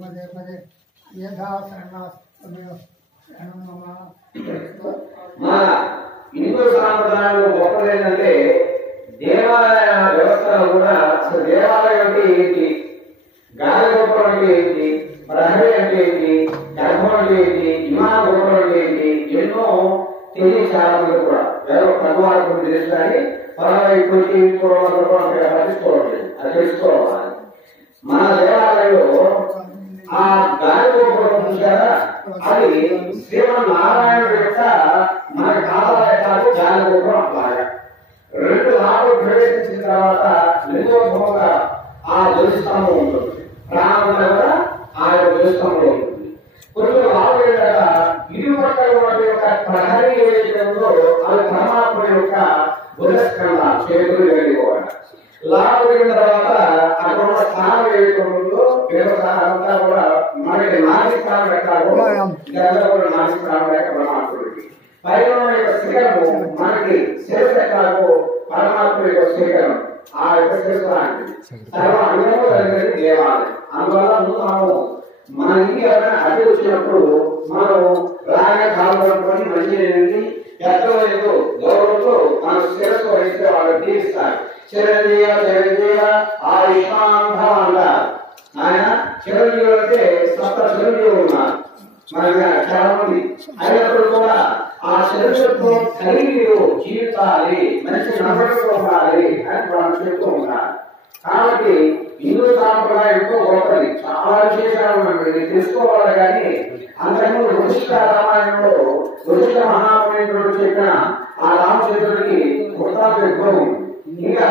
పదే పదే యథా శరణాస్తమయ శరణం మమ. మన హిందూ సాంప్రదాయంలో గొప్పది ఏంటంటే దేవాలయ వ్యవస్థలో కూడా అసలు దేవాలయం అంటే ఏంటి, గాలి గోపురం అంటే ఏంటి, ప్రహరీ అంటే ఏంటి, గర్భం అంటే ఏంటి, విమాన గోపురం అంటే ఏంటి, ఎన్నో తెలియ చాలా మంది కూడా ఎవరో కనువారు తెలుసు కానీ పర్వాలేదు పట్టించుకోవట్లేదు. అది తెలుసుకోవాలి. మన దేవాలయంలో ఆ గాలి గోపురం చూసారా, అది శ్రీమన్నారాయణుడు యొక్క మనకు కావాలే కాదు గాలి గోపురం అట్లాగా. రెండు లాభాలు ప్రవేశించిన తర్వాత లింగోద్భవంగా ఆ ధ్వజస్తంభం ఉంటుంది, ప్రాణంగా కూడా ఆ యొక్క ధ్వజస్తంభం ఉంటుంది. కొన్ని లాభం ఏంటంటే ఇరు పక్కల ఉన్న యొక్క ప్రహరీ ఏదైతే ఉందో అది పరమాత్మ యొక్క ధ్వజస్కంద చేతులు వెళ్ళిపోవాలి. లాభం వెళ్ళిన తర్వాత అక్కడ ఉన్న స్థానం ఏదైతే ఉందో వ్యవసాయంతా కూడా మనకి నాసి స్థానం పెట్టాలి, ఇదంతా కూడా నాసి స్థానం లేక పరమాత్ముడికి పైన యొక్క శిఖరము మనకి శిరస్సు ఎక్కడో పరమాత్మ యొక్క శిఖరం ఆ యొక్క శిరస్సు లాంటిది సర్వ అనుభవం కలిగినది దేవాలయం. అందువల్ల మనము మన ఇంటికి ఎవరైనా అడ్డు వచ్చినప్పుడు మనం రాగా కావాలనుకొని మంచి ఎక్కడో ఏదో గౌరవంతో మన శిరస్సు వహిస్తే వాళ్ళు తీరుస్తారు. చిరంజీవ చిరంజీవ ఆయుష్మాన్ భవ అంటారు. ఆయన చిరంజీవులు అంటే సప్త చిరంజీవులు ఉన్నారు మనకి చాలా మంది. అయినప్పుడు కూడా ఆ శరీరంతో కలిగి జీవితాలి, మంచి నమ్మకంతో ఉండాలి అని మనం చెప్తూ ఉంటారు. కాబట్టి హిందూ సాంప్రదాయం ఎంతో గొప్పది, చాలా విశేషాలు మనకి తెలుసుకోవాలి. కానీ అంతకుముందు వశిష్ఠ రామాయణంలో వశిష్ఠ మహామునీంద్రుడు చెప్పిన ఆ రామచంద్రుడికి వృత్తాంత ఎక్కువ. ఇంకా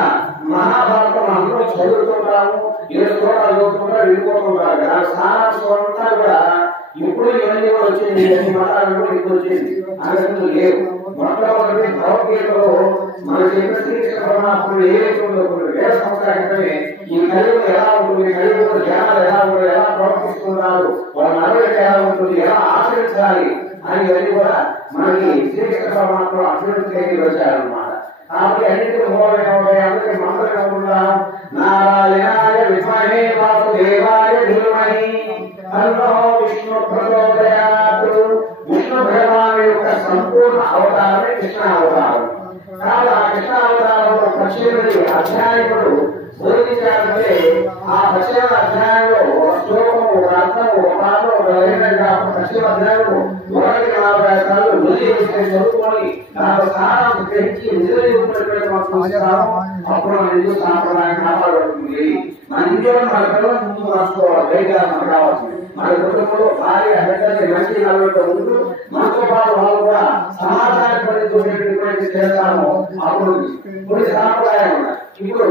మహాభారతం అందరూ చదువుతుంటాము, 7 శ్లోకాలు చదువుతుంటారు, వెళ్ళిపోతుంటారు. దాని సారాంశం అంతా కూడా ఇప్పుడు ఇవన్నీ కూడా వచ్చింది, అన్ని మతాలు కూడా ఇప్పుడు వచ్చింది, అంతకుముందు లేవు. మొట్టమొదటి భగవద్గీతలో మన చెప్పిన శ్రీకృష్ణ పరమాత్ముడు ఏదైతే వేల సంవత్సరాల క్రితమే ఈ కలియుగం ఎలా ఉంటుంది, కలియుగంలో జనాలు ఎలా ఉంటారు, ఎలా ప్రవర్తిస్తున్నారు, వాళ్ళ నడవడిక ఎలా ఉంటుంది, ఎలా ఆచరించాలి అని ఇవన్నీ కూడా మనకి శ్రీకృష్ణ పరమాత్ముడు అభివృద్ధి వచ్చారన్నమాట. కాబట్టి అన్నింటికి మూలమే అందరికి మంత్రంగా ఉంటాం. నారాయణాయ విద్మహే వాసుదేవాయ ధీమహి తన్నో విష్ణు ప్రచోదయాత్. విష్ణు భగవాను యొక్క సంపూర్ణ అవతారమే కృష్ణ అవతారం. కాబట్టి ఆ కృష్ణ అవతారంలో 18 అధ్యాయములు బోధించాలంటే ఆ 18 అధ్యాయంలో శ్లోకము, అర్థము, పాఠం, 18 అధ్యాయము 1-4 సార్లు చదువుకొని దాని సారాన్ని గ్రహించి అప్పుడు మన హిందూ సాంప్రదాయం కాపాడుతుంది. మన ఇండియా మన పిల్లల ముందు రాసుకోవాలి, బయట మనకు కావాల్సింది. మన కుటుంబంలో భార్య బిడ్డల్ని మంచి నలుగురితో ఉంటూ మనతో పాటు వాళ్ళు కూడా సమాజానికి పనిచేసేటువంటి చేస్తాము. అప్పుడు కొన్ని సాంప్రదాయం ఇప్పుడు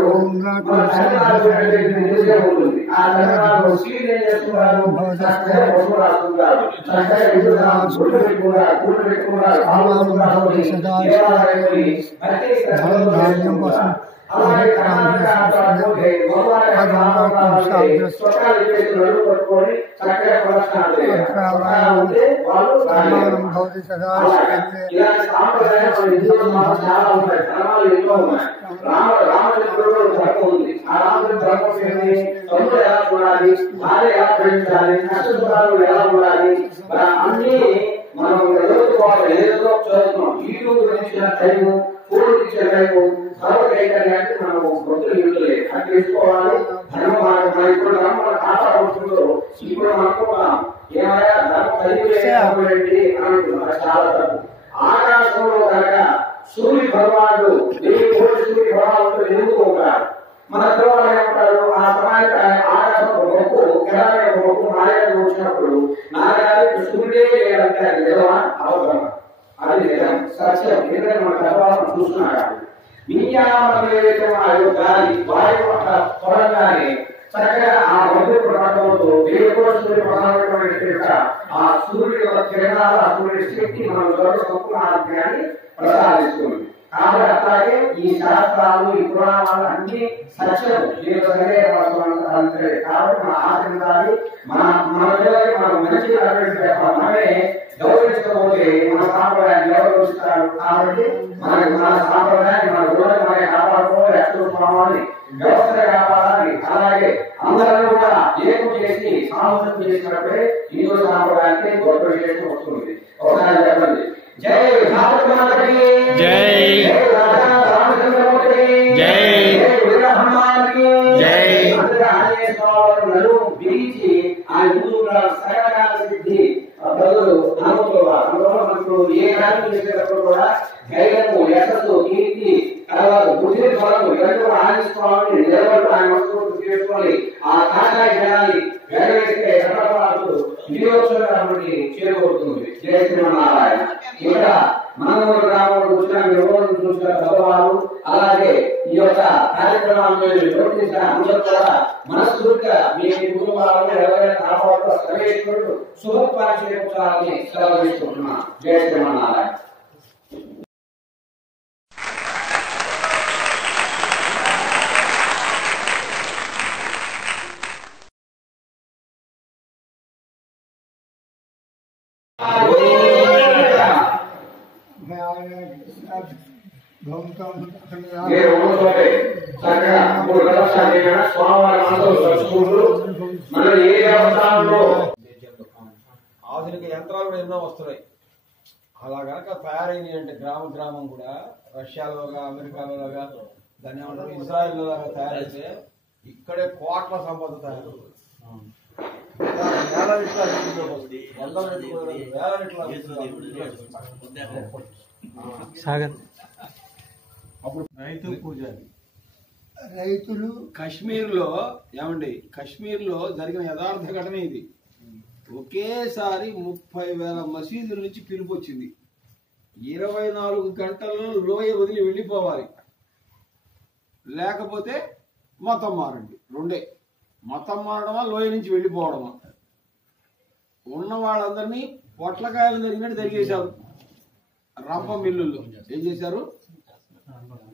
మన తల్లిదండ్రులు ఉంటుంది. ఆ తల్లిదండ్రులు సీడ్ ఏం చేస్తున్నారు, చక్కగా వస్తువు రాస్తున్నారు, చక్కగా గుడ్లు పెట్టుకున్నారు, గుడ్లు పెట్టుకున్నారు, అలాగే పట్టుకొని చక్కగా ప్రదర్శన చాలా ఉంటాయి, ధర్మాలు ఎన్నో ఉన్నాయి. రామచంద్రుడు ధర్మం ఉంది. ఆ రామచంద్ర ధర్మం తమ్ముడు ఎలా ఉండాలి, భార్య ఎలా ప్రేమించాలి, కష్టసుఖాలు ఎలా ఉండాలి, అన్ని మనం చదువుకోవాలి. ఏదో చదువుతున్నాం, యూట్యూబ్ గురించి టైము, ఫోన్ ఇచ్చే టైము, సర్వకైతే మనం భక్తులు ఇవ్వలేదు అని తెలుసుకోవాలి. ధర్మ మన ఇప్పుడు మన కాపాడుతుందో ఇప్పుడు అనుకుంటాం ఏమయ్యా ధర్మ కలిగి అంటున్నారు, చాలా తప్పు. ఆకాశంలో కనుక సూర్య భగవానుడు 1000 కోట్ల సూర్య భగవానుడు ఎదుగుతూ ఉంటారు. మన పిల్లలు ఏమంటారు, ఆ సమయానికి ఆకాశం మొక్కు కిరాయి మొక్కు నాయకుడు వచ్చినప్పుడు నాగారికి సూర్యుడే లేదంటే అది నిజమా అవసరం? అది నిజం, సత్యం. ఎందుకంటే మన గర్భాలను చూస్తున్నాడు. విజ్ఞానం ఏదైతే గాలి వాయు త్వరగానే చక్కగా ఆ మధ్య ప్రకాశంతో 1000 కోట్ల సూర్య ప్రధానమైనటువంటి ఆ సూర్యుడి యొక్క కిరణాలు, ఆ సూర్యుడి శక్తి మనం సంపూర్ణాన్ని ప్రసాదిస్తుంది. కాబట్టి అట్లాగే ఈ శాస్త్రాలు, ఈ పురాణాలు అన్ని సత్యం. కాబట్టి మనం ఆచరించాలి. మన పిల్లలకి మనం మంచి మనమే గౌరవించకపోతే మన సాంప్రదాయాన్ని ఎవరు చూస్తారు? కాబట్టి మన సాంప్రదాయాన్ని మన గురువుని మనకి కాపాడుకోవాలి, రక్షించుకోవాలి, వ్యవస్థ కాపాడాలి. అలాగే అందరూ కూడా ఏకం చేసి సామూహికం చేసినప్పుడే హిందూ సాంప్రదాయానికి గొప్ప విశేషం వస్తుంది. ఒకసారి చెప్పండి, జై భారతమాతకి జై, జై రామచంద్రమూర్తికి జై, జై వీరహనుమానికి జై. అందరూ బిగించి ఆ హిందువుల సకల సిద్ధి ప్రజలు అనుభవంలో ఏ కార్యం చేసేటప్పుడు కూడా ధైర్యము, యశస్సు, కీర్తి, తర్వాత బుద్ధి ఫలము ఇవన్నీ కూడా ఆనందించుకోవాలని నిలబడి ఆయన వస్తువులు చేసుకొని ఆ కాకాయ జనాన్ని వేరేస్తే సర్వరాజు వినియోగం చేరుకుంటుంది. జయ శ్రీమన్నారాయణ. ఇక్కడ మనమూరు గ్రామంలో వచ్చిన నిర్వహణ చూసిన భగవాను, అలాగే ఈ యొక్క కార్యక్రమాలను నిర్వర్తించిన అందరూ కూడా మనస్ఫూర్తిగా మీ కుటుంబాలను ఎవరైనా కాపాడుతూ సర్వేశ్వరుడు శుభత్వాన్ని చేకూర్చాలని సెలవు తీసుకుంటున్నాను. జయ శ్రీమన్నారాయణ. ఆధునిక యంత్రాలు కూడా ఎన్నో వస్తున్నాయి. అలా కనుక తయారైనవి అంటే గ్రామం కూడా రష్యాలోగా, అమెరికాలోగా, దాన్ని ఏమంటారు ఇజ్రాయెల్ లాగా తయారైతే ఇక్కడే కోట్ల సంపద తయారు. వేల రెట్ల వస్తుంది, 100 రెట్లు, 1000 రెట్ల. అప్పుడు రైతు పూజారి రైతులు కాశ్మీర్లో కాశ్మీర్లో జరిగిన యథార్థ ఘటన ఇది. ఒకేసారి 30,000 మసీదుల నుంచి పిలుపు వచ్చింది. 24 గంటల్లో లోయ వదిలి వెళ్ళిపోవాలి, లేకపోతే మతం మారండి. రెండే, మతం మారడమా లోయ నుంచి వెళ్ళిపోవడమా. ఉన్న వాళ్ళందరినీ పొట్లకాయలు జరిగినట్టు జరిగేశారు. రంప మిల్లుల్లో ఏం చేశారు?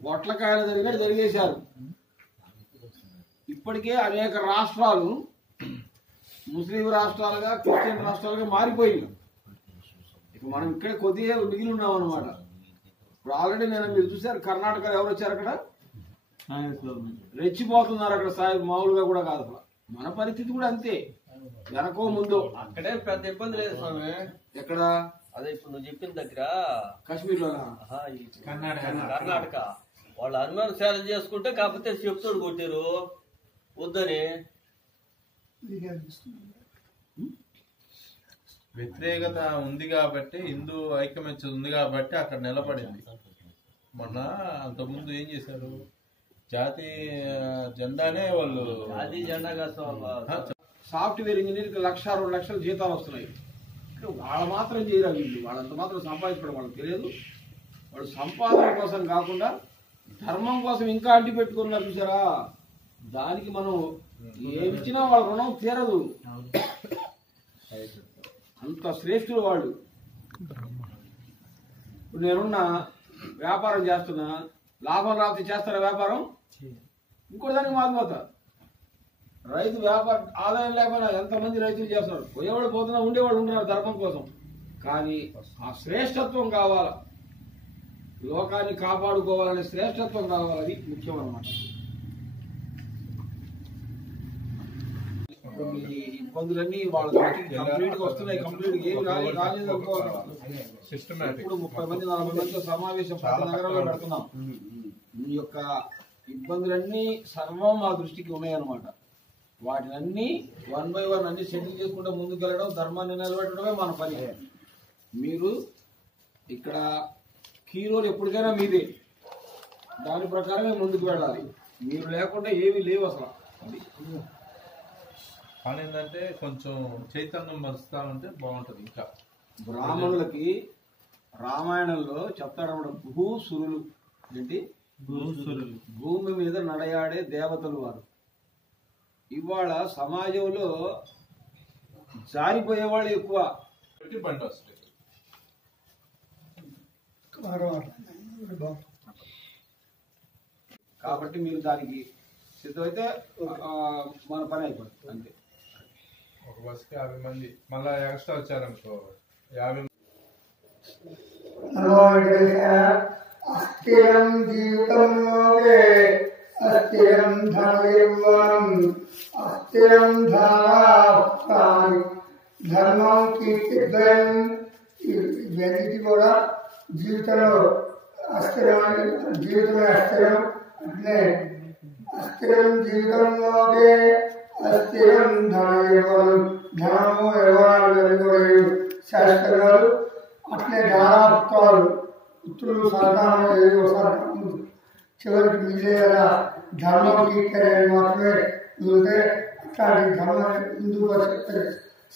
పొట్లకాయలు జరిగినట్టు జరిగేశారు. ఇప్పటికే అనేక రాష్ట్రాలు ముస్లిం రాష్ట్రాలుగా, క్రిస్టియన్ రాష్ట్రాలుగా మారిపోయింది. ఇక మనం ఇక్కడే కొద్దిగా మిగిలి ఉన్నాం అన్నమాట. ఇప్పుడు ఆల్రెడీ మీరు చూసారు కర్ణాటకలో ఎవరు వచ్చారు, అక్కడ రెచ్చిపోతున్నారు. అక్కడ సాయి మామూలుగా కూడా కాదు. మన పరిస్థితి కూడా అంతే, వెనకో ముందు. అక్కడే పెద్ద ఇబ్బంది లేదు స్వామి. ఎక్కడ? అదే ఇప్పుడు నువ్వు చెప్పిన దగ్గర కాశ్మీర్ లో, కర్ణాటక వాళ్ళు అనుమాన సేవ చేసుకుంటే కాకపోతే చెప్తోడు కొట్టారు వద్దని. వ్యతిరేకత ఉంది కాబట్టి, హిందూ ఐకమత్యం ఉంది కాబట్టి అక్కడ నిలబడింది. మొన్న అంతకుముందు ఏం చేశారు? జాతీయ జెండానే వాళ్ళు అది జెండాగా సాఫ్ట్వేర్ ఇంజనీర్కి 1,00,000, 2 లక్షల జీతాలు వస్తున్నాయి. వాళ్ళు మాత్రం చేయరా? వీళ్ళు వాళ్ళంత మాత్రం సంపాదించుకోవడం వాళ్ళకి తెలియదు. వాళ్ళు సంపాదన కోసం కాకుండా ధర్మం కోసం ఇంకా అడ్డు పెట్టుకున్నారు చూసారా. దానికి మనం ఏమిచ్చినా వాళ్ళ రుణం తీరదు. అంత శ్రేష్ఠులు వాళ్ళు. ఇప్పుడు నేనున్నా వ్యాపారం చేస్తున్నా, లాభం రాకపోతే చేస్తారా వ్యాపారం? ఇంకో దానికి మారిపోతారు. రైతు వ్యాపారం ఆదాయం లేకపోయినా ఎంతమంది రైతులు చేస్తున్నారు. పోయేవాళ్ళు పోతున్నా, ఉండేవాళ్ళు ఉంటున్నారు ధర్మం కోసం. కానీ ఆ శ్రేష్టత్వం కావాలా, లోకాన్ని కాపాడుకోవాలనే శ్రేష్టత్వం కావాలి, అది ముఖ్యం అన్నమాట. ఇబ్బందులన్నీ వాళ్ళకి కంప్లీట్ గా వస్తున్నాయి. కంప్లీట్ ఏమి రాలేదు అనుకోవాలి. ఇప్పుడు 30 మంది 40 మందితో సమావేశం ప్రతి నగరంలో పెడుతున్నాం. ఈ యొక్క ఇబ్బందులన్నీ సర్వం మా దృష్టికి ఉన్నాయన్నమాట. వాటిని అన్ని 1 by 1 అన్ని సెటిల్ చేసుకుంటూ ముందుకు వెళ్ళడం, ధర్మాన్ని నిలబెట్టడమే మన పని. మీరు ఇక్కడ కీరోలు ఎప్పటికైనా మీదే, దాని ప్రకారమే ముందుకు వెళ్ళాలి. మీరు లేకుండా ఏమీ లేవు అసలు. కానీ ఏంటంటే కొంచెం చైతన్యం మరుస్తామంటే బాగుంటది. ఇంకా బ్రాహ్మణులకి రామాయణంలో చెప్తాడన్నమాట, భూసురులు. ఏంటి? భూసురులు, భూమి మీద నడయాడే దేవతలు వారు. ఇవాళ సమాజంలో జారిపోయే వాళ్ళు ఎక్కువ. బండి వస్తాయి. కాబట్టి మీరు దానికి సిద్ధమైతే మన పని అయిపోతుంది అంతే. బస్కి 50 మంది, మళ్ళీ ఎక్స్ట్రా వచ్చారనుకో 50. నమో వెంకటేశాయ. అస్థిరం జీవితం లోకే అస్థిరం ధననిర్వాణం అస్థిరం ధనాని ధర్మం కీర్తిద్వయం. ఇవన్నిటి కూడా జీవితంలో అస్థిరమైన జీవితమే అస్థిరం. అంటే అస్థిరం జీవితంలోకే అస్థిరం ధననిర్వాణం. ధనము యవ్వనాలు శాస్త్రాలు అట్లే ధారాపుత్రాలు పుత్రులు సంతానం ఏదో సంతానం చివరికి మిగిలేలా ధర్మం కీర్తన మాత్రమే మిగిలితే అట్లాంటి ధర్మ హిందూ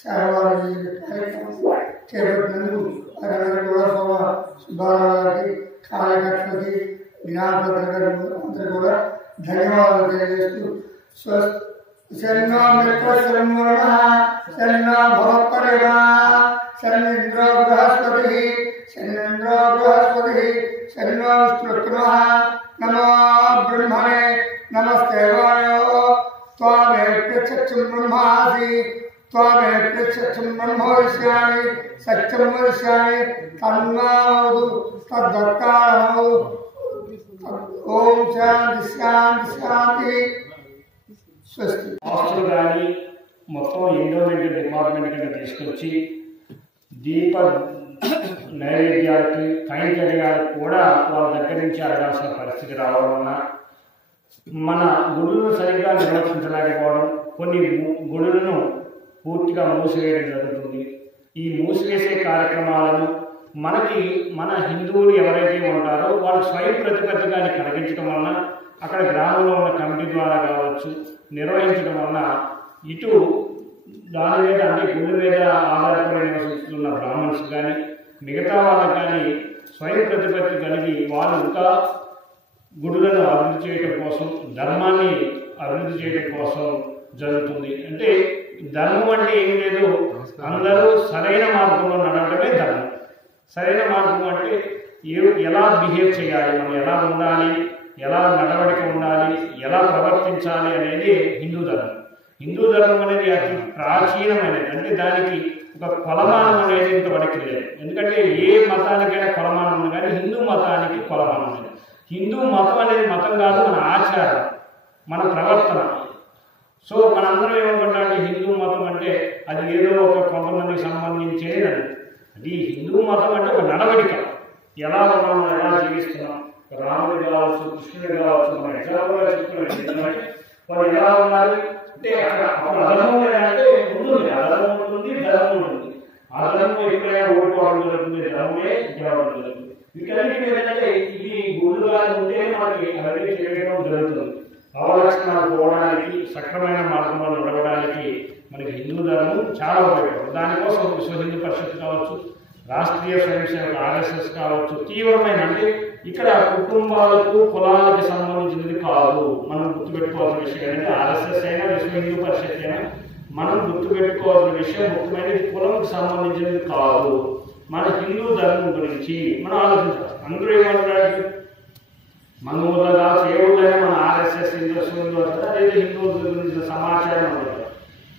సేవాలని కార్యక్రమం చేపట్టినందుకు అందరూ కూడా సుబ్బారావు గారికి, కార్యకర్తలకి, జ్ఞానపత్ర అందరూ కూడా ధన్యవాదాలు తెలియజేస్తూ శరణో మిత్ర శరణ్వరుణ శరణో భవత్పరేణ శరణేంద్రో బృహస్పతి శరణేంద్రో బృహస్పతి శరణో విష్ణుః నమో బ్రహ్మణే నమస్తే వాయో త్వమే ప్రత్యక్షం బ్రహ్మాసి త్వమే ప్రత్యక్షం బ్రహ్మోష్యామి సత్యం వరిష్యామి తన్మావదు తద్దత్తారమౌ. ఓం శాంతి శాంతి శాంతి. స్వస్తి. హాస్టల్ కానీ మొత్తం ఎండోమెంట్ డిపార్ట్మెంట్ కింద తీసుకొచ్చి దీప నైవేద్యాలకి కైంకర్యాలకు కూడా వాళ్ళ దగ్గర నుంచి అడగాల్సిన పరిస్థితి రావడం వలన మన గుడులను సరిగ్గా నిర్వర్తించలేకపోవడం, కొన్ని గుడులను పూర్తిగా మూసివేయడం జరుగుతుంది. ఈ మూసివేసే కార్యక్రమాలను మన హిందువులు ఎవరైతే ఉంటారో వాళ్ళు స్వయం ప్రతిపత్తిగా కలిగించడం వలన అక్కడ గ్రామంలో ఉన్న కమిటీ ద్వారా కావచ్చు నిర్వహించడం వలన ఇటు దాని మీద అంటే గుడి మీద ఆధారపడి నివసిస్తున్న బ్రాహ్మణ్స్ కానీ మిగతా వాళ్ళకి కానీ స్వయం ప్రతిపత్తి కలిగి వాళ్ళు ఇంకా గుడులను అభివృద్ధి చేయడం కోసం, ధర్మాన్ని అభివృద్ధి చేయడం కోసం జరుగుతుంది. అంటే ధర్మం అంటే ఏం లేదు, అందరూ సరైన మార్గంలో నడవడమే ధర్మం. సరైన మార్గం అంటే ఎలా బిహేవ్ చేయాలి, మనం ఎలా ఉండాలి, ఎలా నడవడిక ఉండాలి, ఎలా ప్రవర్తించాలి అనేది హిందూ ధర్మం. హిందూ ధర్మం అనేది అతి ప్రాచీనమైనది. అంటే దానికి ఒక కొలమానం అనేది ఇంతవరకు లేదు. ఎందుకంటే ఏ మతానికైనా కొలమానం ఉంది, కానీ హిందూ మతానికి కొలమానం లేదు. హిందూ మతం అనేది మతం కాదు, మన ఆచారం, మన ప్రవర్తన. సో మనందరం ఏమనుకుంటామంటే హిందూ మతం అంటే అది ఏదో ఒక కొంతమందికి సంబంధించేది. అది హిందూ మతం అంటే ఒక నడవడిక, ఎలా ఉన్నాం, ఎలా జీవిస్తున్నాం. రాముడు కావచ్చు, కృష్ణుడు కావచ్చు, మన ఎగ్జాంపుల్గా చెప్తున్నారు వాళ్ళు ఎలా ఉన్నారు అంటే అక్కడ అధర్మం అంటే ఉంటుంది, అధర్మం ఉంటుంది, ధర్మం ఉంటుంది. అధర్మం ఎప్పుడైనా ఓడిపోవడం జరుగుతుంది, ధర్మమే గెలవడం జరుగుతుంది. వీటన్నిటి ఏంటంటే ఇది గురువుగా ఉంటే మనకి అవన్నీ చేయడం జరుగుతుంది. అవలక్షణాలు పోవడానికి, సక్రమైన మార్గంలో నడవడానికి మనకి హిందూ ధర్మం చాలా ఉపయోగపడుతుంది. దానికోసం విశ్వ హిందూ పరిషత్ కావచ్చు, రాష్ట్రీయ స్వయం సేవక RSS కావచ్చు, తీవ్రమైన అంటే ఇక్కడ కుటుంబాలకు కులాలకు సంబంధించినది కాదు. మనం గుర్తుపెట్టుకోవాల్సిన విషయం ఏంటంటే RSS అయినా విశ్వ హిందూ పరిషత్ అయినా మనం గుర్తుపెట్టుకోవాల్సిన విషయం ముఖ్యమైనది కులంకు సంబంధించినది కాదు. మన హిందూ ధర్మం గురించి మనం ఆలోచించాలి. అందరూ ఏమంటారు, మన ఊళ్ళగా ఏ ఊళ్ళైనా మన RSS హిందూ అదే హిందువుల గురించిన సమాచారం అంటారు.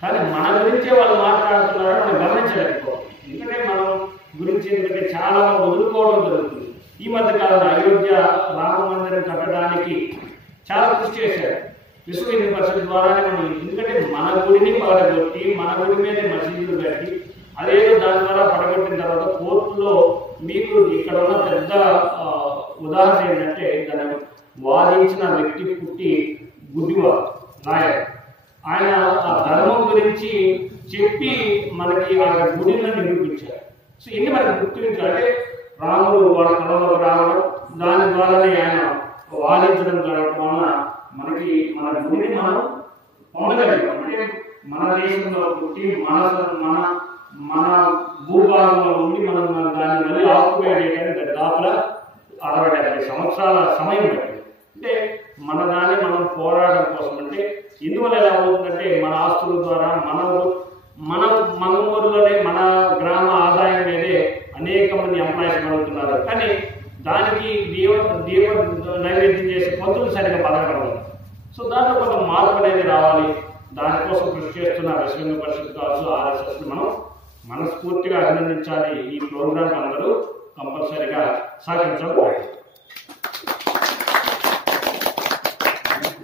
కానీ మన గురించే వాళ్ళు మాట్లాడుతున్నారని మనం గమనించలేకపోవాలి. ఎందుకంటే మనం గురించి ఎందుకంటే చాలా వదులుకోవడం జరుగుతుంది. ఈ మధ్య కాలంలో అయోధ్య రామ మందిరం కట్టడానికి చాలా కృషి చేశారు విశ్వ హిందూ పరిషత్ ద్వారానే. మనం ఎందుకంటే మన గుడిని పడగొట్టి మన గుడి మీద మసీదులు కట్టి అదేదో దాని ద్వారా పడగొట్టిన తర్వాత కోర్టులో మీకు ఇక్కడ ఉన్న పెద్ద ఉదాహరణ ఏంటంటే దాన్ని వాదించిన వ్యక్తి పుట్టి గుడ్డివాడు నాయక్. ఆయన ఆ ధర్మం గురించి చెప్పి మనకి ఆ గుడిని నిరూపించారు. సో ఇన్ని మనకి గుర్తించాలంటే రాముడు వాళ్ళ కళలోకి రావడం, దాని ద్వారానే ఆయన వాదించడం జరగడం వలన మనకి మన గుడిని మనం పొందగలిగాం. అంటే మన దేశంలో పుట్టి మన భూభాగంలో ఉండి మనం దాన్ని మళ్ళీ ఆక్యుపేట్ దాదాపులా 60-70 సంవత్సరాల సమయం పట్టింది. అంటే మన దాన్ని మనం పోరాటం కోసం అంటే ఇందువల్ల ఎలా అవుతుందంటే మన ఆస్తుల ద్వారా మన ఊరిలోనే మన గ్రామ ఆదాయం మీదే అనేక మంది ఎంప్లాయీస్ అవుతున్నారు. కానీ దానికి దీప నైవేద్యం చేసే పంతులు సరిగ్గా బతకడం. సో దాంట్లో కొంత మార్పు అనేది రావాలి. దానికోసం కృషి చేస్తున్న విశ్వ పరిషత్ కావచ్చు, RSS మనం మనస్ఫూర్తిగా అభినందించాలి. ఈ ప్రోగ్రామ్ అందరూ కంపల్సరీగా సహకరించాలి.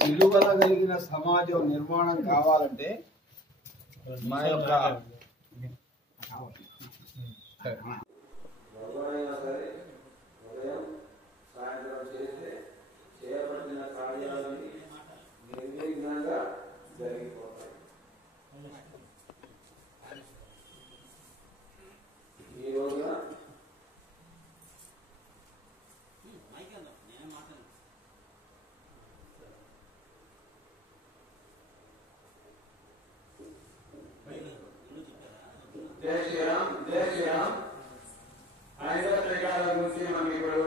విలువల కలిగిన సమాజం నిర్మాణం కావాలంటే మా యొక్క ఎవరైనా సరే ఉదయం సాయంత్రం చేస్తే చేయబడిన కార్యాలన్నీ నిర్విఘ్నంగా జరిగిపోతాయి. ఈ రోజున జై శ్రీరామ్, జై శ్రీరామ్. హైందవ శ్రీకాల గురించి మనం ఇప్పుడు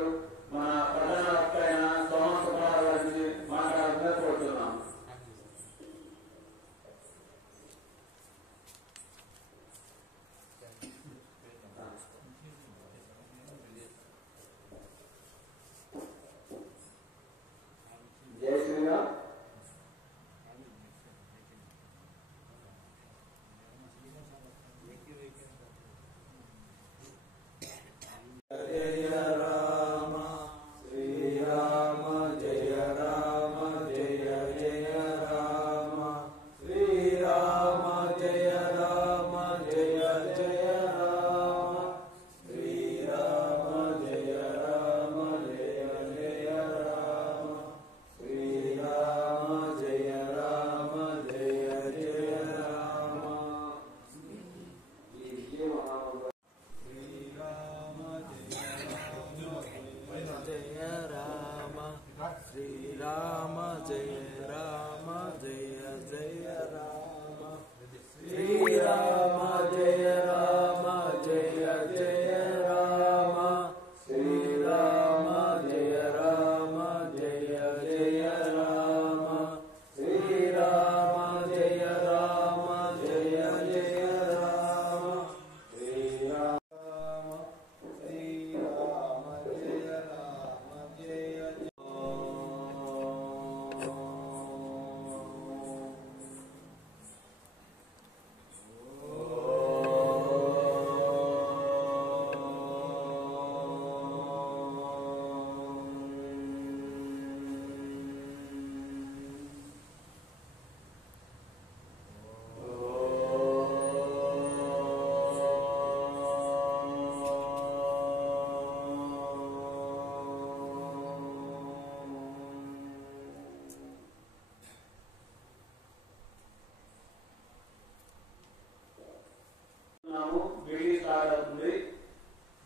మన ప్రధాన వక్త అయిన సోమ సుబ్బారావు గారి గురించి మాట్లాడుతూ కోరుతున్నాం. జై శ్రీరామ్.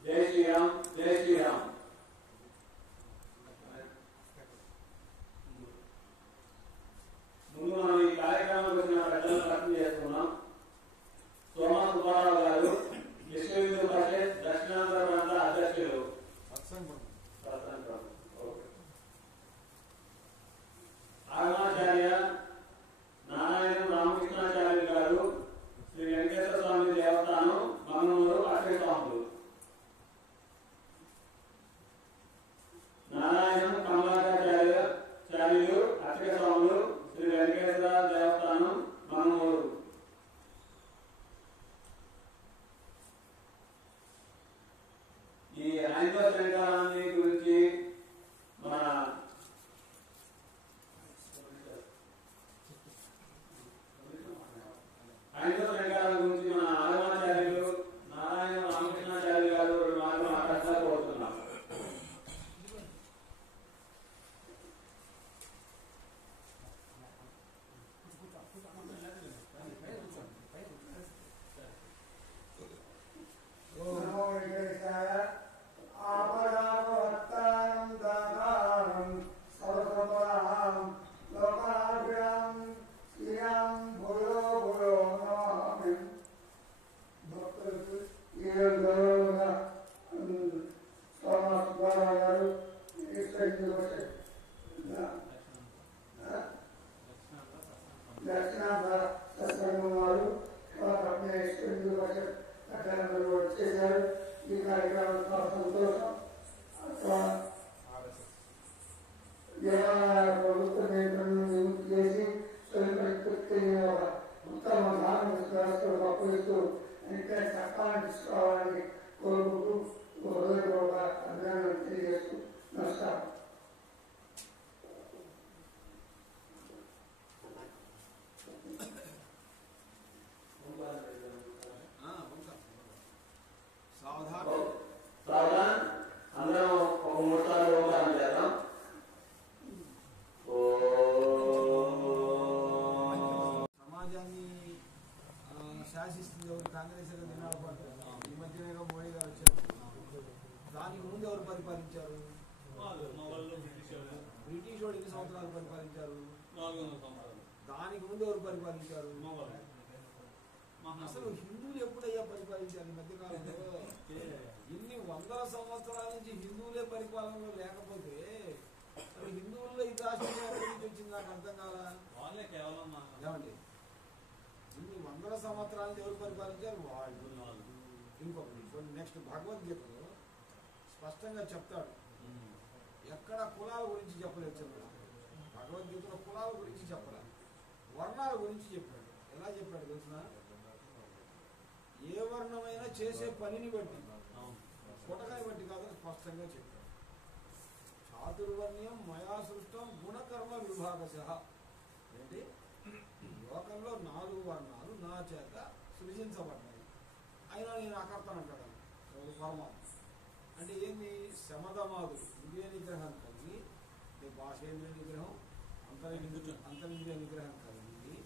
జై శ్రీరామ్, జై శ్రీరామ్. ముందు మనం ఈ కార్యక్రమానికి వచ్చిన పెద్దలను పరిచయం చేసుకున్నాం. సోమ సుబ్బారావు గారు విశ్వ హిందూ పరిషత్ దక్షిణాంధ్ర ప్రాంత అధ్యక్షులు. ఆగమాచార్య నారాయణ రామకృష్ణాచార్య గారు శ్రీ వెంకటేశ్వర స్వామి దేవస్థానం మంగళూరు అక్షయ స్వాములు. నారాయణ కమలాచార్యులు అక్షయ స్వాములు శ్రీ వెంకటేశ్వర దేవస్థానం మంగళూరు. ఈ హైందవ శ్రీకారాన్ని గురించి మన హైందవ శ్రీకారం గురించి మన ఆగమాచార్యులు నారాయణ రామకృష్ణాచార్య గారు మాట్లాడాలని కోరుతున్నాం. ప్రభుత్వం చేసి సమర్పిస్తూ ఇంకా చట్టాన్ని తీసుకోవాలని కోరుకుంటూ హృదయపూర్వక అభినందనలు తెలియజేస్తూ నమస్కారం. సావధాన్ అందరం ఒక 3 సార్లు ఓంకారం చేద్దాం. సమాజాన్ని శాసిస్తుంది ఎవరు? కాంగ్రెస్ దినాల పాటు. ఈ మధ్యనే మోడీ గారు వచ్చారు. దానికి ముందు ఎవరు పరిపాలించారు? బ్రిటిష్ వాడు ఎన్ని సంవత్సరాలు పరిపాలించారు? దానికి ముందు ఎవరు పరిపాలించారు? అసలు హిందువులు ఎప్పుడయ్యా పరిపాలించారు? ఈ మధ్యకాలంలో ఎన్ని వందల సంవత్సరాల నుంచి హిందువులే పరిపాలనలో లేకపోతే అసలు హిందువుల్లో ఈ రాష్ట్రం ఎక్కడి నుంచి వచ్చింది నాకు అర్థం కాదా? ఏమండి, ఇన్ని వందల సంవత్సరాల నుంచి ఎవరు పరిపాలించారు? వాళ్ళు. ఇంకొకటి నెక్స్ట్ భగవద్గీతలో స్పష్టంగా చెప్తాడు. ఎక్కడ కులాల గురించి చెప్పలేదు చెప్పాడు. భగవద్గీతలో కులాల గురించి చెప్పలేదు, వర్ణాల గురించి చెప్పాడు. ఎలా చెప్పాడు తెలిసిన? ఏ వర్ణమైనా చేసే పనిని బట్టి, పుటకాన్ని బట్టి కాదని స్పష్టంగా చెప్పాడు. చాతుర్వర్ణ్యం మయా సృష్టం గుణకర్మ విభాగశః. ఏంటి? లోకంలో 4 వర్ణాలు నా చేత సృజించబడ్డాయి, అయినా నేను అకర్తనంటాడు పరమాత్మ. అంటే ఏంది? శమధమాదులు ఇంద్రియ నిగ్రహం కలిగి, భాషేంద్రియ నిగ్రహం, అంతరింద్రియ నిగ్రహం కలిగి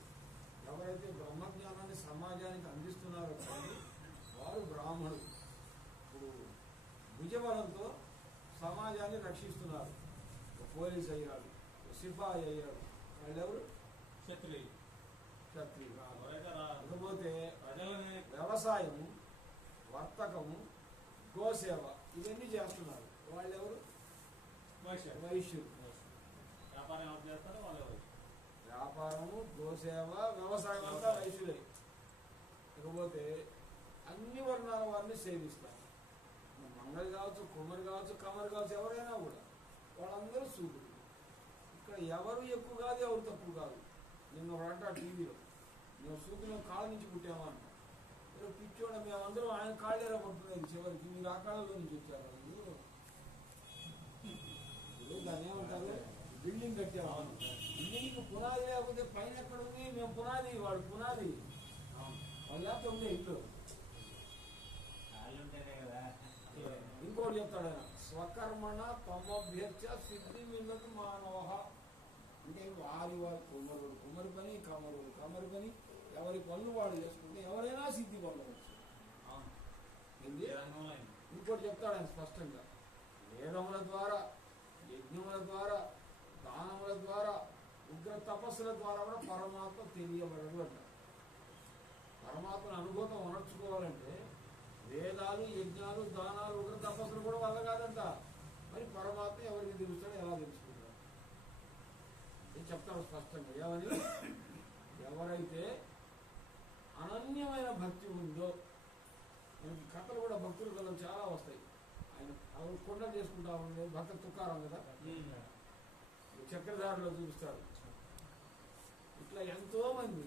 ఎవరైతే బ్రహ్మజ్ఞానాన్ని సమాజానికి అందిస్తున్నారో కానీ వారు బ్రాహ్మణులు. ఇప్పుడు భుజబలంతో సమాజాన్ని రక్షిస్తున్నారు. పోలీస్ అయ్యాడు, సిపాయి అయ్యాడు, వాళ్ళెవరు? క్షత్రియులు. ఇకపోతే వ్యవసాయము, వర్తకము, గోసేవ ఇవన్నీ చేస్తున్నారు. వాళ్ళెవరు? వైశ్యులు. వ్యాపారము, గోసేవ, వ్యవసాయం అంతా వైశ్యులే. ఇకపోతే అన్ని వర్ణాల వారిని సేవిస్తారు. మంగళి కావచ్చు, కుమ్మరి కావచ్చు, కమ్మరి కావచ్చు, ఎవరైనా కూడా వాళ్ళందరూ సూర్యుడు. ఇక్కడ ఎవరు ఎక్కువ కాదు, ఎవరు తక్కువ కాదు. నిన్న వాడంట టీవీలో, మేము సూర్యుని కాళ్ళ నుంచి పుట్టామా అంట. పిచ్చోడ మేమందరం ఆయన కాళ్ళేరా పడుతున్నది. చివరికి మీరు ఆ కాళ్ళలో నుంచి వచ్చారు. దాన్ని ఏమంటారు? బిల్డింగ్ కట్టాము. బిల్డింగ్ పునాది లేకపోతే పైన ఎక్కడ ఉంది? మేము పునాది, వాడు పునాది. వాళ్ళు లేకపోతే ఉంది ఇంట్లో. ఇంకోటి చెప్తాడు ఆయన, స్వకర్మణ తమభ్యర్చ సిద్ధి మిన్నతు మానవ. అంటే వారి కుమ్మరి పని, కమ్మరి పని, ఎవరి పనులు వాడు చేసుకుంటే ఎవరైనా సిద్ధి పొందవచ్చు. ఇంకోటి చెప్తాడు ఆయన స్పష్టంగా, వేదముల ద్వారా, యజ్ఞముల ద్వారా, దానముల ద్వారా, ఉగ్ర తపస్సుల ద్వారా కూడా పరమాత్మ తెలియబడదు అంట. పరమాత్మను అనుభూతం ఉనర్చుకోవాలంటే వేదాలు, యజ్ఞాలు, దానాలు, ఉగ్ర తపస్సులు కూడా వల్ల కాదంట. మరి పరమాత్మ ఎవరికి తెలుస్తాడు? ఎలా తెలుసుకుంటాడు? చెప్తాడు స్పష్టంగా. ఏమని? ఎవరైతే అనన్యమైన భక్తి ఉందో, మనకి కథలు కూడా భక్తుల కథలు చాలా వస్తాయి. ఆయన కొండ చేసుకుంటా ఉండే భక్త తుకారం కదా, చక్రధారిలో చూపిస్తాడు. ఇట్లా ఎంతో మంది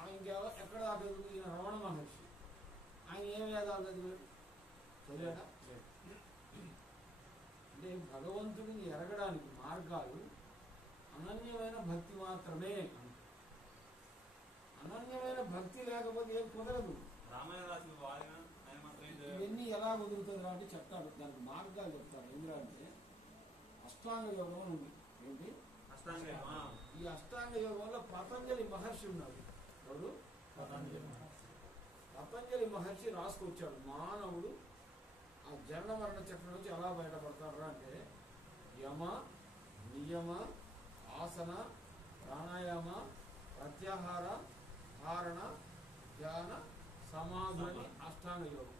ఆయన ఎక్కడ ఈయన రమణ మహర్షి, ఆయన ఏ వేదాలు చదివాడా? అంటే భగవంతుడిని ఎరగడానికి మార్గాలు అనన్యమైన భక్తి మాత్రమే. అనన్యమైన భక్తి లేకపోతే ఏం కుదరదు. ఇవన్నీ ఎలా కుదురుతుంది అంటే చెప్తాడు. దానికి మార్గాలు చెప్తాడు. ఎందుకంటే అష్టాంగ యోగం ఉంది. ఏంటి? ఈ అష్టాంగ యోగం వల్ల పతంజలి మహర్షి ఉన్నాడు. ఎవరు? పతంజలి మహర్షి రాసుకొచ్చాడు. మానవుడు ఆ జన్మ మరణ చక్రం నుంచి ఎలా బయటపడతాడు అంటే యమ, నియమ, ఆసన, ప్రాణాయామ, ప్రత్యాహార, ధారణ, ధ్యాన, సమాధి, అష్టాంగ యోగం.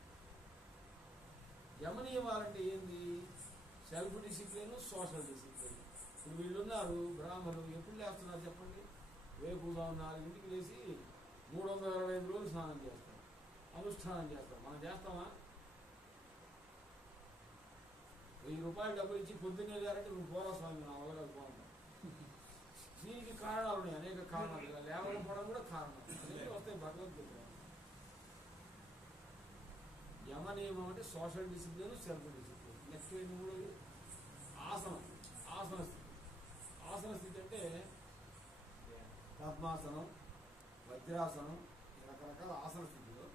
యమ నియమాలంటే ఏంది? Self discipline, social discipline. ఇప్పుడు వీళ్ళున్నారు బ్రాహ్మణులు, ఎప్పుడు లేస్తున్నారు చెప్పండి? వేకువగా 4 లేచి 365 రోజులు స్నానం చేస్తాం, అనుష్ఠానం చేస్తాం. మనం చేస్తామా? 1000 రూపాయలు డబ్బులు ఇచ్చి పొద్దున్నే లేరంటే నువ్వు పోరా స్వామి, నా వల్ల పోతాం. దీనికి కారణాలు ఉన్నాయి, అనేక కారణాలు. లేవకపోవడం కూడా కారణం. అనేక వస్తాయి భగవద్గీత. యమ నియమం అంటే social discipline, self discipline. Next మూడోది ఆసనం. ఆసన స్థితి. ఆసన స్థితి అంటే పద్మాసనం, వజ్రాసనం, రకరకాల ఆసన స్థితిలో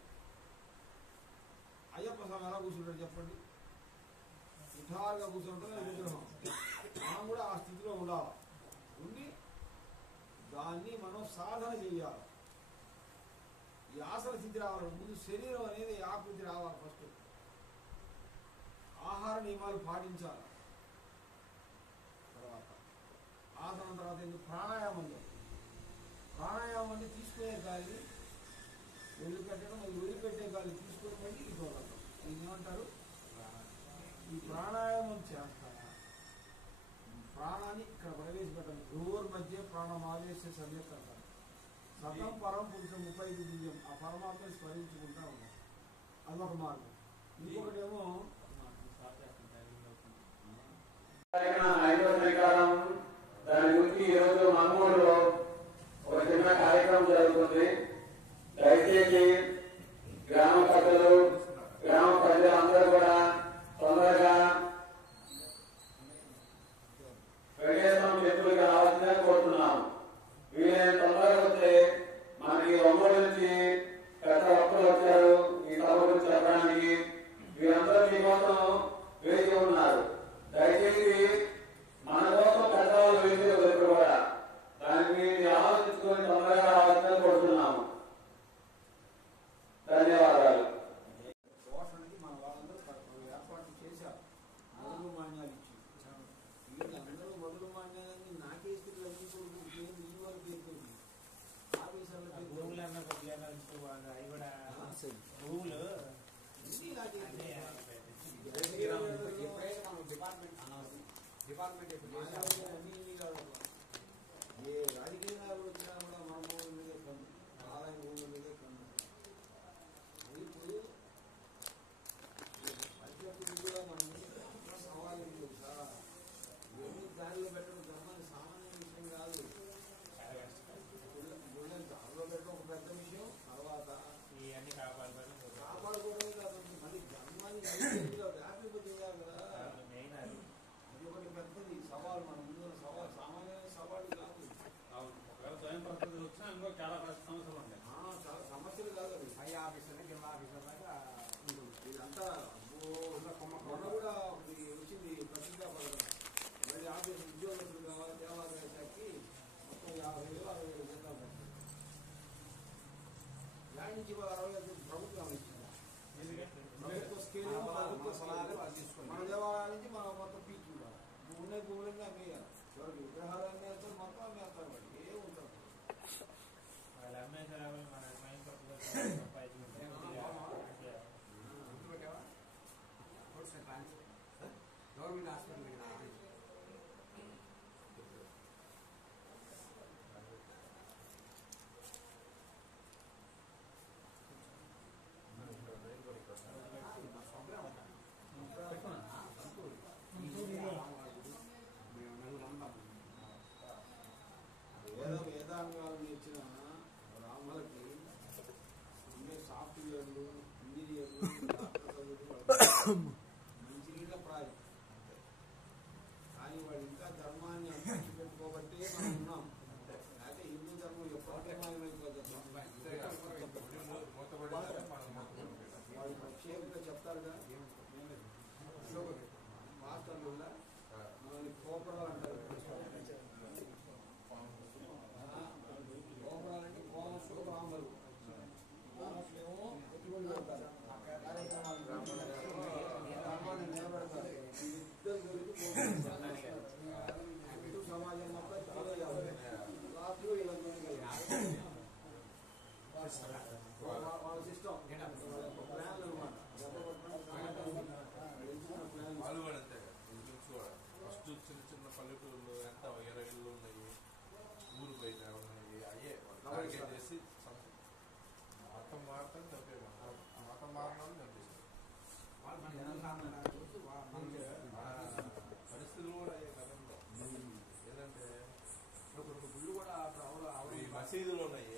అయ్యప్ప స్వామి ఎలా కూర్చుంటాడు చెప్పండి? నిఠారుగా కూర్చుంటుంది విగ్రహం. మనం కూడా ఆ స్థితిలో ఉండాలి. ఉండి దాన్ని మనం సాధన చెయ్యాలి. ఈ ఆసన స్థితి రావాలి. ముందు శరీరం అనేది ఆకృతి రావాలి. ఫస్ట్ ఆహార నియమాలు పాటించాలి. తర్వాత ఆసనం తర్వాత ఏంటి? ప్రాణాయామం చేయాలి. ప్రాణాయామం అంటే తీసుకునే గాలి వదిలిపెట్టడం, అది వదిలిపెట్టే గాలి తీసుకుని మళ్ళీ ఇవ్వగలం. ఇది ఏమంటారు? ఈ ప్రాణాయామం చేస్తారా? ప్రాణాన్ని ఇక్కడ ప్రవేశపెట్టాలి. భూర్ మధ్య ప్రాణమావేశ సమేత అంటారు. సతం పరం పురుషం 35 దివ్యం. ఆ పరమాత్మని స్మరించుకుంటా ఉన్నాం. అదొక మార్గం. ఇంకొకటేమో దాని గురించి ఈరోజు మమ్మూరులో ఒక చిన్న కార్యక్రమం జరుగుతుంది. దయచేసి గ్రామ ప్రజలు, గ్రామ ప్రజలందరూ కూడా తొందరగా వెంకటేశ్వరం టెంపుల్కి రావాల్సిందే కోరుతున్నాం. వీలైన తొందరగా వస్తే మనకి ఒంగోలు నుంచి పెద్ద భక్తులు వచ్చారు ఈ సభ గురించి చెప్పడానికి. వీరందరూ మీకోసం వేచి ఉన్నారు. దయచేసి మన కోసం పెద్దవాళ్ళు వేసి వరకు కూడా దానికి ఆలోచించుకొని తొందరగా రావాల్సిందే కోరుతున్నాము. ధన్యవాదాలు. దోషానికి మన వాళ్ళందరూ ఏర్పాటు చేశారు. మొదలు మాన్యాలు ఇచ్చి అందరూ మొదలు మాన్యాలని నాకేసి ఈ వరకు ఎక్కువ ఆఫీసర్ల భూములు అన్న కొద్దిగా అవి కూడా భూములు డిపార్ట్మెంట్ అన్ని కాదు. ఏ రాజకీయ నాయకులు వచ్చినా కూడా మన భూముల మీదే కన్ను, ఆదాయ భూముల మీదే కన్ను. ఇప్పుడు అధ్యక్షుడు కూడా మనం సవాళ్ళు తెలుసా? ఇవన్నీ దారిలో పెట్టడం ధర్మాన్ని సామాన్య విషయం కాదు. గుళ్ళని దారిలో పెట్టడం ఒక పెద్ద విషయం. తర్వాత ఇవన్నీ కాపాడుకోవడమే కాదు, మళ్ళీ ధర్మాన్ని వ్యాప్తింపు చేయాలి కదా. మెయిన్ అది ఒకటి పెద్దది సవాల్. మన ముందు సవాల్ సామాన్యమైన సవాళ్ళు కాదు. ఒకవేళ స్వయం పరిస్థితులు వచ్చినా ఇంకో చాలా సమస్యలు ఉంటాయి. చాలా సమస్యలు కాదు. అది హై ఆఫీసర్ జిల్లా ఆఫీసర్ దాకా ఇదంతా మొన్న కూడా ఒకటి వచ్చింది పత్రికా పథకం. మరి ఆఫీస్ ఉద్యోగస్తులు కావాలి దేవాదాయ శాఖకి మొత్తం 50,000 జీతాలు పెట్టారు. దాని నుంచి 60,000 ప్రభుత్వం ఇచ్చింది. ప్రభుత్వ స్కేలు మన దేవాలయాల నుంచి మనం మొత్తం పీచుకుంటాం. ఉన్న భూములన్నీ అమ్మేయాలి. చివరికి విగ్రహాలు అమ్మేస్తారు, మొత్తం అమ్మేస్తారు. వాడికి ఏముంటారు వాళ్ళు అమ్మేసారు. మన స్వయం గవర్నమెంట్ హాస్పిటల్ వేదాంగాలు నేర్చిన బ్రాహ్మణులకి సాఫ్ట్వేర్లు, ఇంజనీర్లు, మంచి నీళ్ళ ప్రాయం. కానీ వాడు ఇంకా ధర్మాన్ని అభివృద్ధి పెట్టుకోబట్టే మనం ఉన్నాం. అయితే హిందూ ధర్మం వాడు ప్రత్యేకంగా చెప్తారుగా మాస్టర్లు మనల్ని కోపరాలు అంటారు. కోపరాలంటే కోమస్సు బ్రాహ్మణులు. ఏమో పెట్టుబడి పెడతారు, కార్యక్రమాలు ధర్మాన్ని నిలబెడతారు. ఇద్దరు కలిపి హిందూ సమాజం మొత్తం రాత్రులు ఇవన్నీ వాళ్ళ సిస్టమ్ ప్లాన్లు అనమాట. వాళ్ళు కూడా అంతే. ఫస్ట్ చిన్న చిన్న పల్లెటూరులో ఎంత 20 ఇళ్ళు ఉన్నాయి, ఊరు బయట ఉన్నాయి. అయ్యే టార్గెట్ చేసి మతం మారటం తప్పే. మతం మారడం కనిపిస్తుంది. పరిస్థితులు కూడా అయ్యే గతంలో ఏంటంటే ఇప్పుడు గుళ్ళు మసీదులు ఉన్నాయి,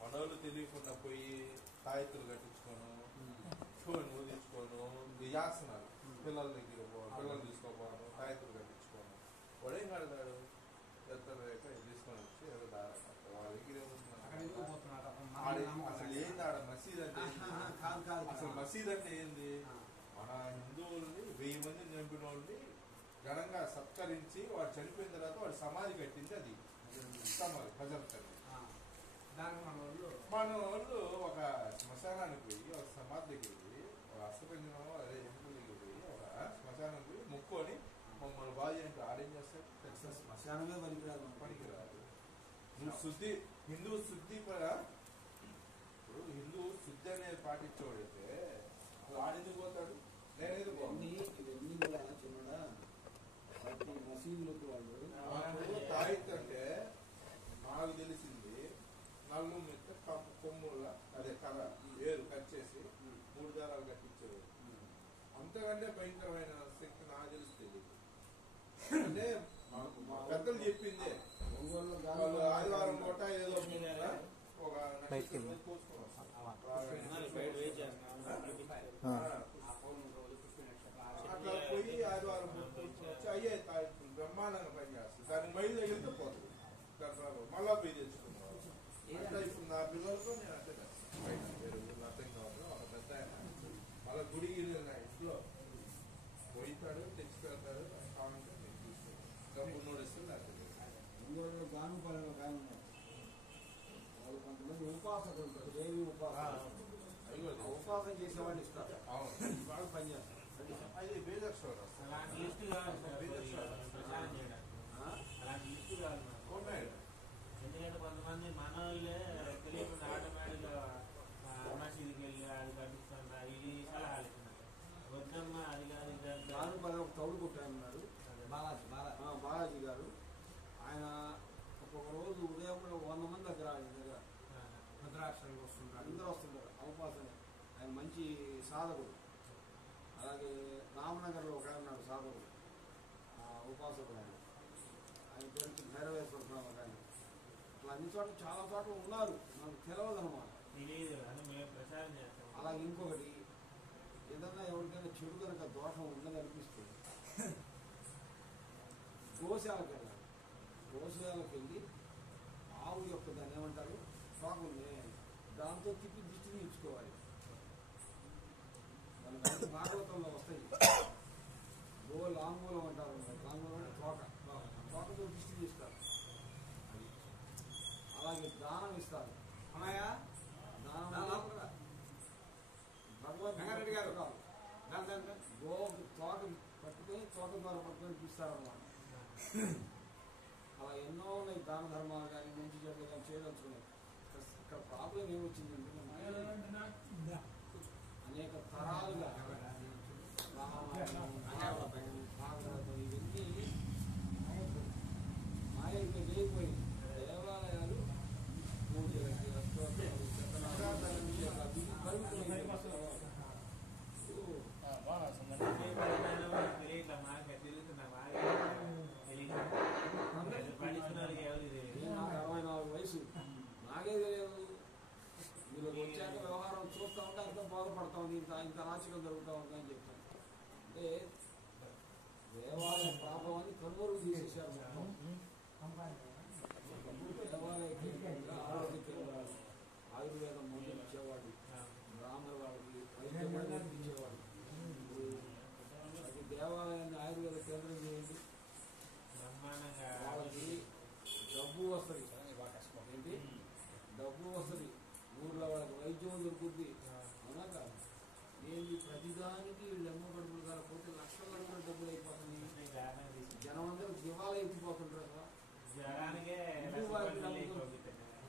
మనోళ్ళు తెలియకుండా పోయి తాయెత్తులు కట్టించుకోను, ఊదించుకోను, ఇది చేస్తున్నారు. పిల్లల దగ్గర పిల్లలు తీసుకోపోను, తాయెత్తులు కట్టించుకోను. వాడేం కడతాడు? తీసుకొని వచ్చి ఏదో దారా వాళ్ళ దగ్గర అసలు ఏంది ఆడ మసీద్ అంటే? అసలు మసీద్ అంటే ఏంది? మన హిందువుల్ని 1000 మందిని చంపిన వాళ్ళని ఘనంగా సత్కరించి వాడు చనిపోయిన తర్వాత వాడు సమాధి కట్టింది అది సమాధి ప్రజలకి. మన వాళ్ళు ఒక శ్మశానానికి పోయి ఒక సమాధి దగ్గరికి పోయి ఒక అష్టపంజనం అదే ఎంపుల దగ్గర పోయి ఒక శ్మశానానికి పోయి మొక్కుని మమ్మల్ని బాగా చేయండి. ఆడేం చేస్తాడు? శ్మశానమే పనికిరాదు. నువ్వు శుద్ధి హిందూ శుద్ధి ఇప్పుడు హిందూ శుద్ధి అనేది పాటించేవాడైతే ఆడెందుకు పోతాడు? నేనేది ఇవన్నీ కూడా చిన్నడా ప్రతి మసీదులకు వాళ్ళు తాయిత్ అంటే నాకు తెలిసింది నల్లు మీద కొమ్ముల అదే కర్ర వేరు కట్ చేసి 3 దారాలు కట్టించేవాడు. అంతకంటే భయంకరమైన శక్తి నాకు తెలిసి తెలియదు. అంటే పెద్దలు చెప్పిందే. వాళ్ళు ఆదివారం పూట ఏదో ఒక అట్లా పోయి ఆదివారం వచ్చి అయ్యే బ్రహ్మాండంగా పనిచేస్తుంది. దానికి మైలు తగిలితే పోతుంది, మళ్ళా పోయి తెచ్చుకున్నారు. అట్లా ఇప్పుడు నా పిల్లలతో నేను అట్లా చేస్తాను. బయట అర్థం కావాలి. ఒక పెద్ద మళ్ళీ గుడి ఇంట్లో పోయితాడు, తెచ్చిపెడతాడు. కావాలంటే నేను చూస్తాను. డబ్బు నోడిస్తుంది అట్లా ఒంగోలులో గానుపాలెంలో కానీ ఉన్నారు. వాళ్ళు కొంతమంది ఉపాసకులు ఉంటారు, దేవి ఉపాసన చేసేవాళ్ళు ఇస్తారు. వాళ్ళు పనిచేస్తారు. అది బేజర్ స్టోర్ అలాంటి లిస్టు కావాలి ప్రచారం చేయడానికి. అలాంటి లిస్టు కావాలి. ఎందుకంటే కొంతమంది మన వాళ్ళే తెలియకుండా ఆటోమేటిక్గా మసీదుకి వెళ్ళి అది కట్టిస్తున్నారు, ఇది సలహాలు ఇస్తున్నారు. వద్దమ్మా అది కాదు గానుపాలెం ఒక తౌడు కుట్టాయన్నాడు బాలాజీ గారు. ఆయన ఒక్కొక్క రోజు ఉదయం 100 మంది దగ్గర ఆయన దగ్గర భద్రాక్షరాలు వస్తుంటారు, అందరూ వస్తుంటారు అవకాశం. ఆయన మంచి సాధకుడు. అలాగే రామనగర్లో ఒక ఆయన ఉన్నాడు సాధకుడు, ఉపాసకుడు. ఆయన పేరు భైరవేశ్వర స్వామి ఒక ఆయన. అట్లా అన్ని చోట్ల చాలా చోట్ల ఉన్నారు, నాకు తెలియదు అనమాట. అలాగే ఇంకొకటి ఏదన్నా ఎవరికైనా చెడు కనుక దోషం ఉందని అనిపిస్తే గోశాలకు వెళ్ళాలి. గోశాలకు వెళ్ళి ఆవు యొక్క దాన్ని ఏమంటారు తోకల్ని దాంతో తిప్పి దిష్టి తీర్చుకోవాలి. దానికి భాగవతంలో వస్తాయి. గో లాంగూలం అంటారు, లాంగూలం అంటే తోకతో దిష్టి తీస్తారు. అలాగే దానం ఇస్తారు. భగవద్గీత గారు గో తోక పట్టుకొని తోక ద్వారా పట్టుకొని తీస్తారన్నమాట. అలా ఎన్నో ఉన్నాయి దాన ధర్మాలు కానీ మంచి చెడ్డలు కానీ చేయదలుచుకున్నాయి. ఇక్కడ ప్రాబ్లం ఏమొచ్చిందంటే అనేక తరాలుగా భాగవతం ఇవన్నీ మాయకి లేకపోయింది. దేవాలయాలు పూజలకి వయసు నాకే తెలియదు. మీరు వచ్చాక వ్యవహారం చూస్తూ ఉంటే అంత బాధపడతా ఉంది, ఇంత రాచకం జరుగుతూ ఉందని చెప్తాను. అంటే దేవాలయ ప్రాభవాన్ని కనుమరుగు తీసేశారు. దేవాలయకి ఆరోగ్య కేంద్రాలు, ఆయుర్వేదం మందులు ఇచ్చేవాడు, బ్రాహ్మణ వాళ్ళకి వైద్యం కూడా ఇచ్చేవాడు. అది దేవాలయాన్ని ఆయుర్వేద కేంద్రం చేయండి, వాళ్ళకి డబ్బు వస్తుంది. ఏంటి డబ్బు వస్తుంది, ఊర్లో వాళ్ళకి వైద్యం దొరుకుతుంది. అవునా కాదు? ఏంటి ప్రతిదానికి వీళ్ళు ఎన్నో గడుపులు కాకపోతే లక్షల గడుపుల డబ్బులు అయిపోతుంది. జనం అందరూ దివాలా ఎత్తిపోతుంటారు కదా.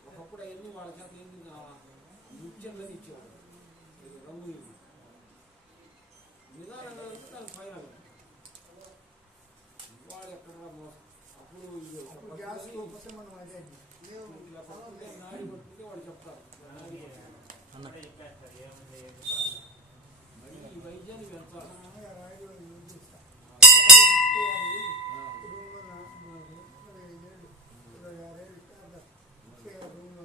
ఒకప్పుడు అవన్నీ వాళ్ళ చేత ఏంటి నృత్యంలని ఇచ్చేవాడు, రంగు నిదానంగా దాని పైన వాళ్ళు ఎక్కడ అప్పుడు నాడి పట్టుకుంటే వాళ్ళు చెప్తారు. మరి ఈ వైద్యాన్ని వెళ్తారు. రూమ్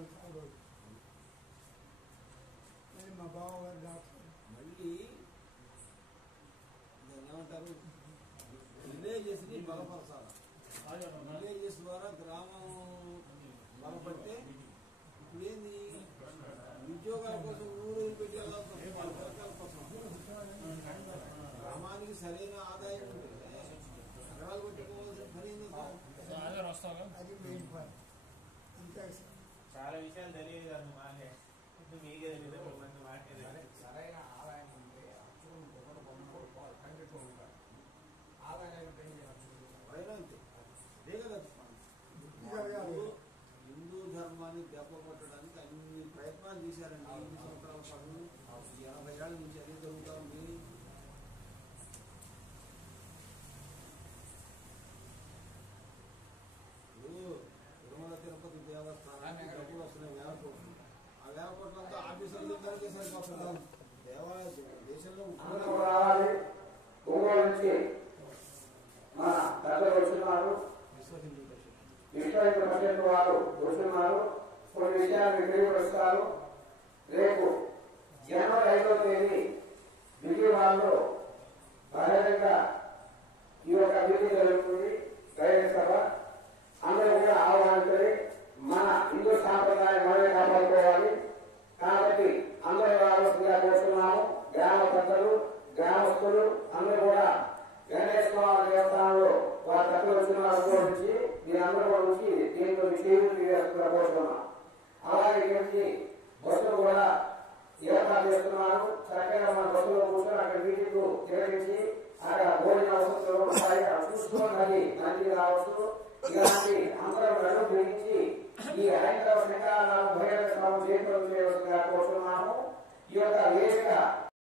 మళ్ళీ ఏమంటారు విలేజెస్ ని బలపరచాలి. విలేజెస్ ద్వారా గ్రామం బలపడితే ఇప్పుడు ఏంది ఉద్యోగాల కోసం ఊరు పెట్టి వాళ్ళ పథకాల కోసం గ్రామానికి సరైన ఆదాయం ఉంటే నగరాలు పెట్టుకోవాల్సిన పని అది మెయిన్ పాయింట్. అంతే సార్. చాలా విషయాలు తెలియదు కదా మాకే మీకే తెలియదు మంది మాకే సరైన ఆదాయం ఉంటే హిందూ ధర్మాన్ని దెబ్బ కొట్టడానికి అన్ని ప్రయత్నాలు చేశారండి. 8 సంవత్సరాల పాటు 80 ఏళ్ళ నుంచి అదే జరుగుతూ ఉంది. తిరుమల తిరుపతి దేవస్థానానికి డబ్బులు వస్తున్నాయి 1000 కోట్లు. ఆ 1000 కోట్లంతా ఆఫీసర్లు ఇద్దరికే సరిపోతుంది. దేశంలో విశ్వ హిందూ పరిషత్ వారు కూర్చున్నారు. కొన్ని విషయాలు తెలియపరుస్తారు. రేపు జనవరి 5వ తేదీ విజయవాడలో బహిరంగ ఈ యొక్క మీటింగ్ జరుగుతుంది. బహిరంగ సభ అందరూ కూడా ఆహ్వానించాలి. మన హిందూ సాంప్రదాయం మనమే కాపాడుకోవాలి. కాబట్టి అందరూ రావాల్సిందిగా కోరుతున్నాము. గ్రామ పెద్దలు, గ్రామస్తులు అందరూ కూడా వెంకటేశ్వర దేవస్థానంలో వారి తక్కువ వచ్చిన అనుభవించి మీరందరూ కూడా వచ్చి దీంట్లో విజయం కోరుతున్నాం. అలాగే నుంచి బస్సులు కూడా ఏర్పాటు చేస్తున్నాను. చక్కగా మన బస్సులో కూర్చొని అక్కడ మీటింగ్ నిర్వహించి అక్కడ భోజన వసతులు ఉంటాయి. చూసుకోవాలి మంచి రావచ్చు. ఇలాంటి అంతరాలను గ్రహించి ఈ హైందవ సంఘాలను బహిరంగ సభ చేపట్టవలసిందిగా కోరుతున్నాము. ఈ యొక్క వేదిక